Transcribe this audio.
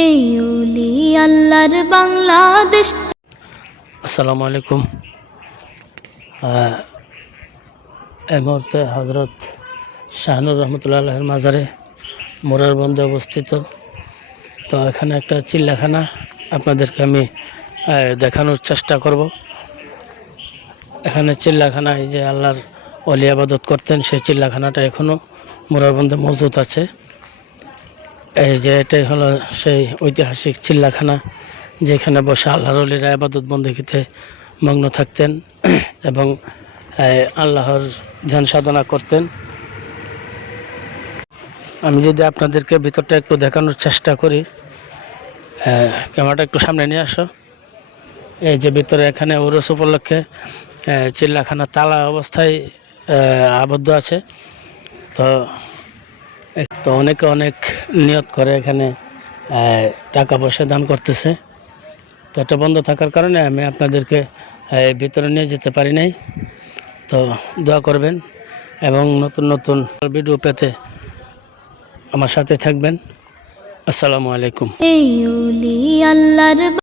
এই ওলি আল্লাহর বাংলাদেশ। আসসালামু আলাইকুম। এই মুহূর্তে হজরত শাহনুর রহমতুল্লাহের মাজারে মোরার বন্দে অবস্থিত। তো এখানে একটা চিল্লাখানা আপনাদেরকে আমি দেখানোর চেষ্টা করব। এখানে চিল্লাখানায় যে আল্লাহর ওলি আবাদত করতেন সেই চিল্লাখানাটা এখনও মোরার বন্দে মজুদ আছে। এই যে এটাই হলো সেই ঐতিহাসিক চিল্লাখানা, যেখানে বসে আল্লাহর ওলিরা আবাদত বন্দেগীতে মগ্ন থাকতেন এবং আল্লাহর ধ্যান সাধনা করতেন। আমি যদি আপনাদেরকে ভিতরটা একটু দেখানোর চেষ্টা করি, ক্যামেরাটা একটু সামনে নিয়ে আসো। এই যে ভিতরে এখানে উরস উপলক্ষে চিল্লাখানা তালা অবস্থায় আবদ্ধ আছে। তো তো অনেকে অনেক নিয়ত করে এখানে টাকা পয়সা দান করতেছে। তো এটা বন্ধ থাকার কারণে আমি আপনাদেরকে ভিতরে নিয়ে যেতে পারি নাই। তো দোয়া করবেন এবং নতুন নতুন ভিডিও পেতে আমার সাথে থাকবেন। আসসালামু আলাইকুম। এই ওলি আল্লাহর